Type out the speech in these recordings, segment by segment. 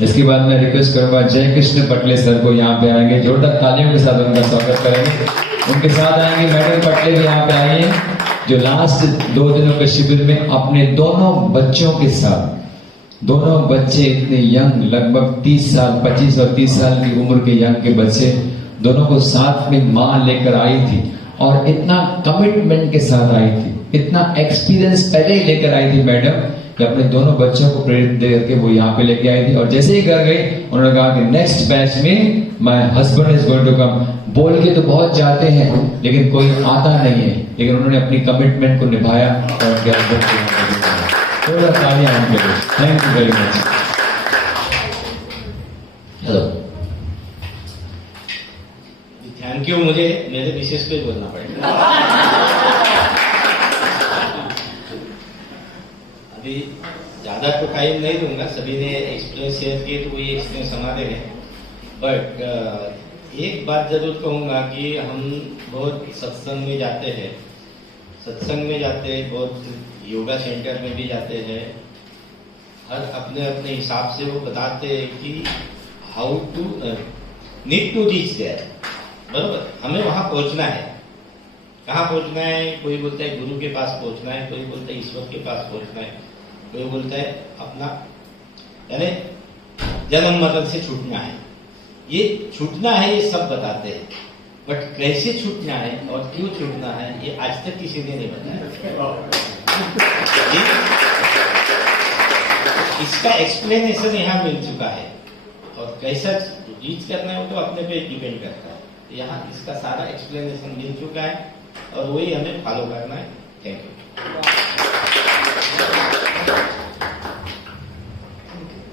इसके बाद मैं रिक्वेस्ट करूंगा जय कृष्ण पटले सर को यहाँ पे आएंगे, जोरदार तालियों के साथ उनका स्वागत करेंगे। उनके साथ आएंगे मैडम पटले भी यहाँ पे आइए, जो लास्ट 2 दिनों के शिविर में अपने दोनों बच्चों के साथ, दोनों बच्चे इतने यंग, लगभग 30 साल 25 और 30 साल की उम्र के यंग के बच्चे, दोनों को साथ में माँ लेकर आई थी और इतना कमिटमेंट के साथ आई थी, इतना एक्सपीरियंस पहले ही लेकर आई थी मैडम कि अपने दोनों बच्चों को प्रेरित दे करके वो यहाँ पे लेके आई थी। और जैसे ही घर गई उन्होंने कहा कि नेक्स्ट बैच में my husband is going to come. बोल के तो बहुत जाते हैं लेकिन कोई आता नहीं है, लेकिन उन्होंने अपनी कमिटमेंट को निभाया और उनके हस्बैंड को थोड़ा तालियां उनके लिए। Thank you very much. Hello, thank you, मुझे मेरे विशेष पे बोलना पड़ेगा। अभी ज्यादा तो टाइम नहीं दूंगा, सभी ने एक्सपीरियंस शेयर किए तो वही एक्सपीरियंस हमारे हैं। बट एक बात जरूर कहूंगा कि हम बहुत सत्संग में जाते हैं, बहुत योगा सेंटर में भी जाते हैं, हर अपने अपने हिसाब से वो बताते हैं कि how to need to reach there. बरोबर, हमें वहां पहुंचना है। कहाँ पहुंचना है? कोई बोलता है गुरु के पास पहुंचना है, कोई बोलता है ईश्वर के पास पहुंचना है, कोई बोलता है अपना यानी जन्म मरण से छूटना है। ये छूटना है, ये सब बताते हैं, बट कैसे छूटना है और क्यों छूटना है ये आज तक किसी ने नहीं बताया। इसका एक्सप्लेनेशन यहाँ मिल चुका है और कैसा रीच करना है वो तो अपने पे डिपेंड करता है। यहाँ इसका सारा एक्सप्लेनेशन मिल चुका है और वही हमें फॉलो करना है। Thank you.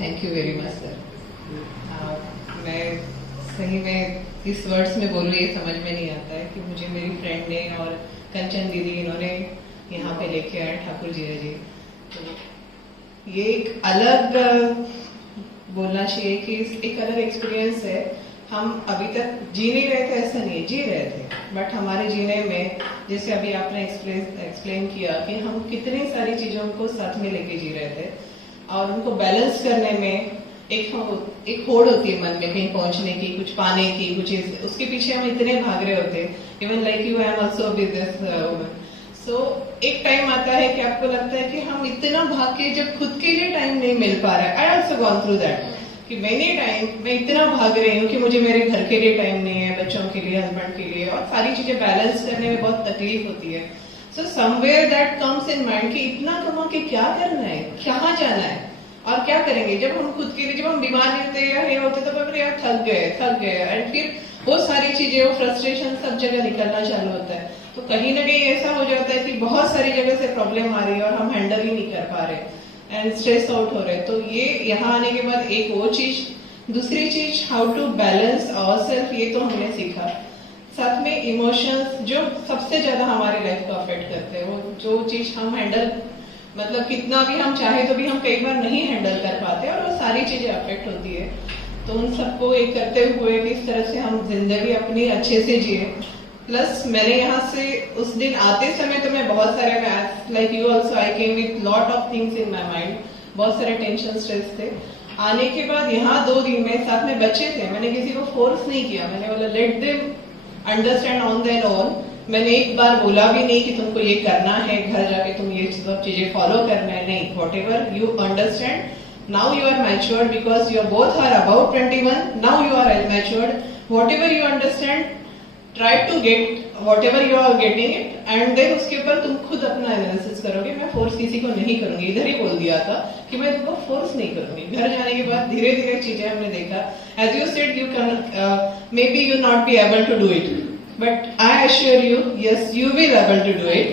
Thank you very much sir. मैं सही में इस वर्ड्स में बोलूँ ये समझ में नहीं आता है कि मुझे मेरी फ्रेंड ने और कंचन दीदी इन्होंने यहाँ पे लेके आए ठाकुर जी जी। तो ये एक अलग बोलना चाहिए कि एक अलग एक्सपीरियंस है। हम अभी तक जी नहीं रहे थे, ऐसा नहीं, जी रहे थे, बट हमारे जीने में जैसे अभी आपने एक्सप्लेन किया कि हम कितनी सारी चीजों को साथ में लेके जी रहे थे और उनको बैलेंस करने में एक होड़ होती है मन में कहीं पहुंचने की, कुछ पाने की, कुछ उसके पीछे हम इतने भाग रहे होते हैं। Even like you, I am also business woman. So एक टाइम आता है कि आपको लगता है कि हम इतना भाग के जब खुद के लिए टाइम नहीं मिल पा रहा है। I also gone through that कि मैं इतना भाग रही हूँ कि मुझे मेरे घर के लिए टाइम नहीं है, बच्चों के लिए, हस्बैंड के लिए, और सारी चीजें बैलेंस करने में बहुत तकलीफ होती है। So somewhere that comes in mind कि इतना कमा के क्या करना है, कहाँ जाना है और क्या करेंगे। जब हम खुद के लिए, जब हम बीमार रहते हैं या ये होते तो यार थक गए एंड फिर वो सारी चीजें, वो फ्रस्ट्रेशन सब जगह निकलना चालू होता है। तो कहीं ना कहीं ऐसा हो जाता है कि बहुत सारी जगह से प्रॉब्लम आ रही है और हम हैंडल ही नहीं कर पा रहे एंड स्ट्रेस आउट हो रहे हैं। तो ये यहाँ आने के बाद एक वो चीज, दूसरी चीज हाउ टू बैलेंस आवरसेल्फ, ये तो हमने सीखा। साथ में इमोशंस जो सबसे ज्यादा हमारे लाइफ को अफेक्ट करते हैं, वो जो चीज हम हैंडल, मतलब कितना भी हम चाहे तो भी हम कई बार नहीं हैंडल कर पाते और वो सारी चीजें अफेक्ट होती है। तो उन सबको एक करते हुए किस तरह से हम जिंदगी अपनी अच्छे से जिए। प्लस मैंने यहाँ से उस दिन आते समय तो मैं बहुत सारे, like you also, I came with lot of things in my mind, बहुत सारे टेंशन स्ट्रेस थे। आने के बाद यहाँ 2 दिन में साथ में बच्चे थे, मैंने किसी को फोर्स नहीं किया, मैंने बोला let them understand on their own. मैंने एक बार बोला भी नहीं कि तुमको ये करना है, घर जाके तुम ये सब चीजें फॉलो करना है, नहीं। Whatever you understand, now you are matured because you both are about 21, now you are matured. Whatever you understand, try to get whatever you are getting it and then उसके ऊपर तुम खुद अपना analysis करोगे। मैं force किसी को नहीं करूंगी, इधर ही बोल दिया था कि मैं तुमको फोर्स नहीं करूंगी। घर जाने के बाद धीरे धीरे चीजें हमने देखा, as you said you can maybe you not be able to do it, but I assure you, yes, you will able to do it.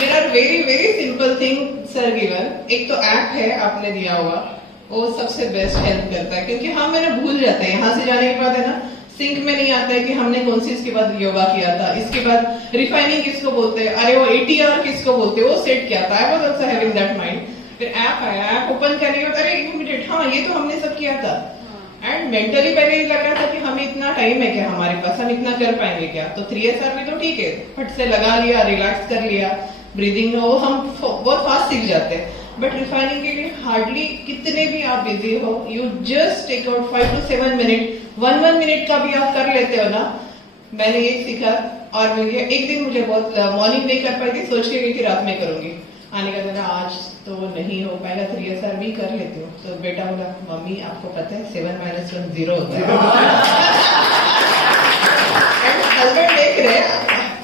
There are very simple things sir given. एक तो app है आपने दिया हुआ, वो सबसे best help करता है, क्योंकि हम मैंने भूल जाते हैं यहाँ से जाने के बाद, है ना, सिंक में नहीं आता है कि हमने कौन सी इसके बाद योगा किया था, इसके बाद रिफाइनिंग किसको बोलते हैं, अरे वो ATR किसको बोलते हैं, वो सेट किया था। I was also having that mind. फिर ऐप आया, ऐप ओपन करने के बाद अरे इमीडिएट, हाँ ये तो हमने सब किया था। एंड मेंटली पहले लग रहा था कि हमें इतना टाइम है क्या हमारे पास, हम इतना कर पाएंगे क्या। तो 3SR में तो ठीक है, फट से लगा लिया, रिलैक्स कर लिया, ब्रीदिंग वो हम बहुत फास्ट सीख जाते हैं। बट रिफाइनिंग के लिए हार्डली कितने भी आप बिजी हो, you just take out 5 to 7 minute, 1 minute का भी आप कर लेते हो ना। मैंने ये सीखा। और मुझे एक दिन मुझे बहुत मॉर्निंग नहीं कर पाई थी, सोच के गई थी रात में करूंगी, आने का दिन आज तो नहीं हो पाएगा, 3SR भी कर लेती हूँ। तो बेटा बोला मम्मी आपको पता है 7 - 1 0 होता है। हस्बैंड देख रहे हैं,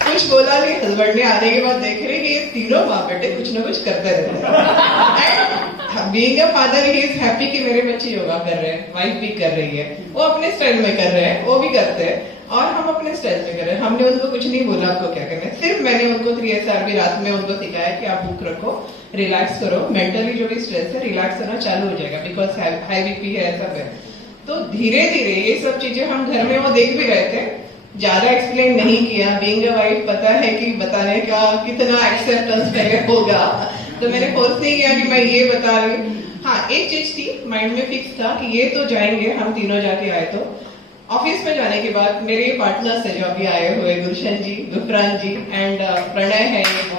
कुछ बोला नहीं, हस्बैंड ने आने के बाद देख रहे कि ये तीनों माँ बेटे कुछ ना कुछ करते रहते हैं। Being a father he is happy कि मेरे बच्चे योगा कर रहे हैं, वाइफ भी कर रही है, वो अपने स्टाइल में कर रहे हैं, वो भी करते हैं और हम अपने स्टाइल में कर रहे हैं। हमने उनको कुछ नहीं बोला आपको क्या करना है, सिर्फ मैंने उनको 3SR भी रात में उनको सिखाया कि आप बुक रखो, रिलैक्स करो, मेंटली जो भी स्ट्रेस है रिलैक्स करना चालू हो जाएगा, बिकॉज हाई बीपी है, सब है। तो धीरे धीरे ये सब चीजें हम घर में वो देख भी रहे थे, ज्यादा एक्सप्लेन नहीं किया। बीइंग अ वाइफ पता है कि बताने का कितना एक्सेप्टेंस पहले होगा, तो मैंने फोर्स नहीं किया कि मैं ये बता रही हूँ। हाँ, एक चीज थी माइंड में फिक्स था कि ये तो जाएंगे, हम तीनों जाके आए। तो ऑफिस में जाने के बाद मेरे पार्टनर्स है जो अभी आए हुए, गुलशन जी, गुफरान जी एंड प्रणय है। तो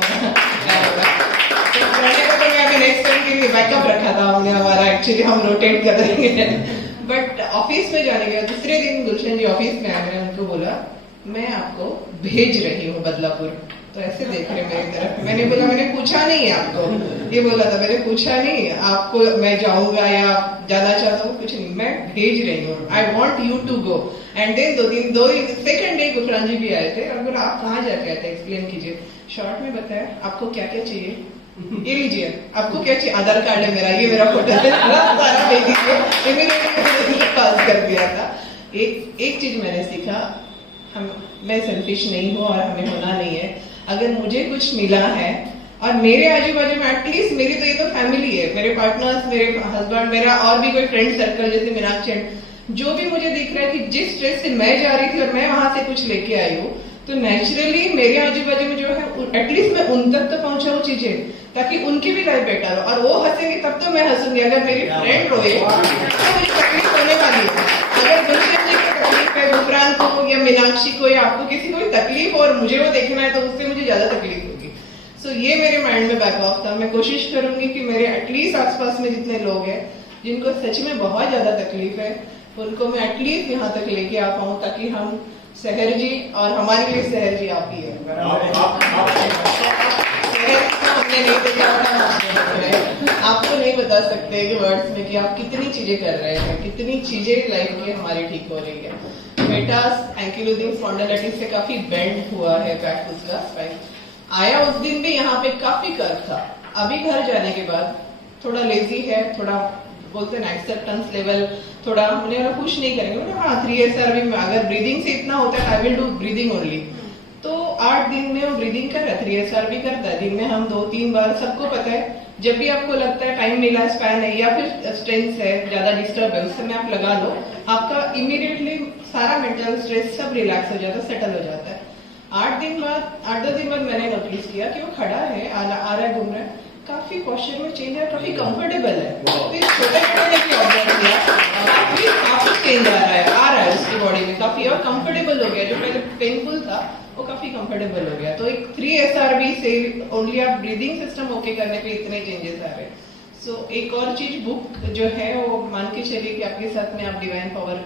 प्रणय को तो मैं नेक्स्ट टाइम के लिए बैकअप रखा था हमने, हमारा एक्चुअली हम रोटेट कर देंगे। बट ऑफिस में जाने के बाद दूसरे दिन गुलशन जी ऑफिस में आए, मैंने उनको बोला मैं आपको भेज रही हूँ बदलापुर। तो ऐसे देख रहे मेरी तरफ, मैंने बोला मैंने पूछा नहीं आपको, ये बोला था मैंने पूछा नहीं आपको मैं जाऊंगा या जाना चाहता हूँ, कुछ नहीं, मैं भेज रही हूँ, I want you to go. And then दो सेकंड डे गुफरान जी भी आए थे और बोला आप कहाँ जाके आए थे, एक्सप्लेन कीजिए। शॉर्ट में बताया आपको क्या क्या चाहिए, ये लीजिए आपको क्या चाहिए, आधार कार्ड है मेरा, ये मेरा फोटो है, सारा भेज दीजिए, इमीडिएटली पास कर दिया था। एक चीज मैंने सीखा, मैं सेल्फिश नहीं हूँ और हमें होना नहीं है। अगर मुझे कुछ मिला है और मेरे आजू बाजू में एटलीस्ट, मेरी तो ये तो फैमिली है, मेरे पार्टनर्स, मेरे हस्बैंड, मेरा और भी कोई फ्रेंड सर्कल जैसे मीनाक्षी, जो भी मुझे दिख रहा है कि जिस स्ट्रेस से मैं जा रही थी और मैं वहां से कुछ लेके आई हूँ, तो नेचुरली मेरे आजू बाजू में जो है एटलीस्ट मैं उन तक तो पहुंचाऊं चीजें, ताकि उनकी भी लाइफ बेटर हो। और वो हंसेंगे तब तो मैं हंसूंगी, अगर मेरी फ्रेंड रोए तो मुझे तकलीफ होने वाली है। अगर गुलशन जी को तकलीफ है, गुफरान को या मीनाक्षी को या आपको किसी को भी तकलीफ हो और मुझे वो देखना है, तो उससे मुझे ज्यादा तकलीफ होगी। सो ये मेरे माइंड में बैक ऑफ था। मैं कोशिश करूंगी कि मेरे एटलीस्ट आसपास में जितने लोग हैं जिनको सच में बहुत ज्यादा तकलीफ है, उनको मैं एटलीस्ट यहाँ तक लेके आ पाऊँ, ताकि हम सहर जी, और हमारे लिए सहर जी आप ही है, हमने नहीं देखा, आपको नहीं बता सकते कि वर्ड्स में कि आप कितनी चीजें कर रहे हैं, कितनी चीजें लाइफ की हमारी ठीक हो रही है। बेटा एंकिलोजिंग स्पॉन्डिलाइटिस से काफी बेंड हुआ है, बैक उसका स्पाइन आया, उस दिन भी यहाँ पे काफी कर्व था। अभी घर जाने के बाद थोड़ा लेजी है, थोड़ा बोलते हैं ना एक्सेप्टेंस लेवल, थोड़ा हमने पुश नहीं करेंगे। हाँ 3SR भी, अगर ब्रीदिंग से इतना होता है I will do breathing only. तो 8 दिन में वो ब्रीदिंग कर रहा है, 3SR भी करता है, दिन में हम 2-3 बार, सबको पता है। जब भी आपको लगता है टाइम मिला, स्पैन है या फिर स्ट्रेंथ है, ज्यादा डिस्टर्ब है, उस समय आप लगा लो, आपका इमीडिएटली सारा मेंटल स्ट्रेस सब रिलैक्स हो जाता है, सेटल हो जाता है। 8-10 दिन बाद मैंने नोटिस किया कि वो खड़ा है, आ रहा है, घूम रहा है, काफी पोस्चर में चेंज है, काफी कंफर्टेबल है। फिर छोटे छोटे ने ऑब्जर्व किया, काफी चेंज आ रहा है उसकी बॉडी में, काफी और कंफर्टेबल हो गया। जो पहले पेनफुल था वो काफी कंफर्टेबल हो गया। तो एक 3SR भी से ओनली आप ब्रीदिंग सिस्टम ओके करने पे इतने चेंजेस आ रहे हैं। सो एक और चीज, बुक जो है वो मान के चलिए कि आपके साथ में आप डिवाइन पावर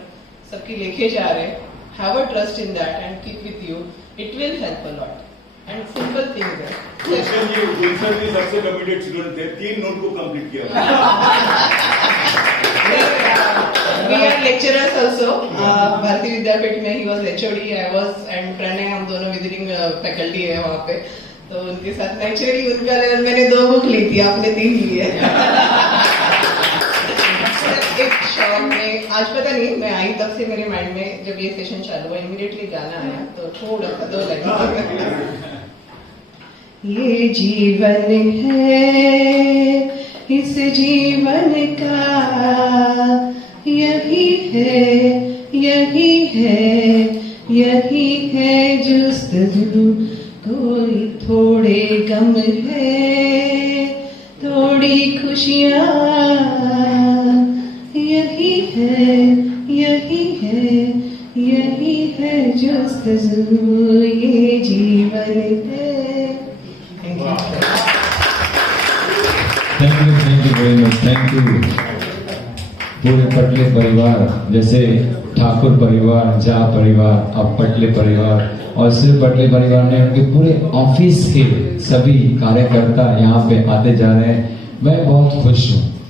सबकी लेके जा रहे हैं। Have a trust in that and keep with you, it will help a lot. And simple thing है। गुलशन जी सबसे कमिटेड स्टूडेंट थे, 3 नोट को कंप्लीट किया। We are lecturers also. भारतीय विद्यापीठ में ही was HOD, I was and Pranay, हम दोनों विजिटिंग फैकल्टी है वहाँ पे। तो उनके साथ नेचुरली उनका लेवल, मैंने 2 बुक ली थी, आपने 3 ली है। एक शॉर्ट में, आज पता नहीं मैं आई तब से मेरे माइंड में जब ये सेशन चालू हुआ इमीडिएटली गाना आया, तो थोड़ा सा 2 लाइन। ये जीवन है, इस जीवन का यही है, यही है, यही है जुस्तजू। कोई थोड़े गम है, थोड़ी खुशियाँ, यही है, यही है, यही है जुस्तजू, ये जीवन है। Thank you very much, thank you. पूरे पटले परिवार, जैसे ठाकुर परिवार, झा परिवार, अब पटले परिवार, और सिर्फ पटले परिवार ने उनके पूरे ऑफिस के सभी कार्यकर्ता यहाँ पे आते जा रहे हैं। मैं बहुत खुश हूँ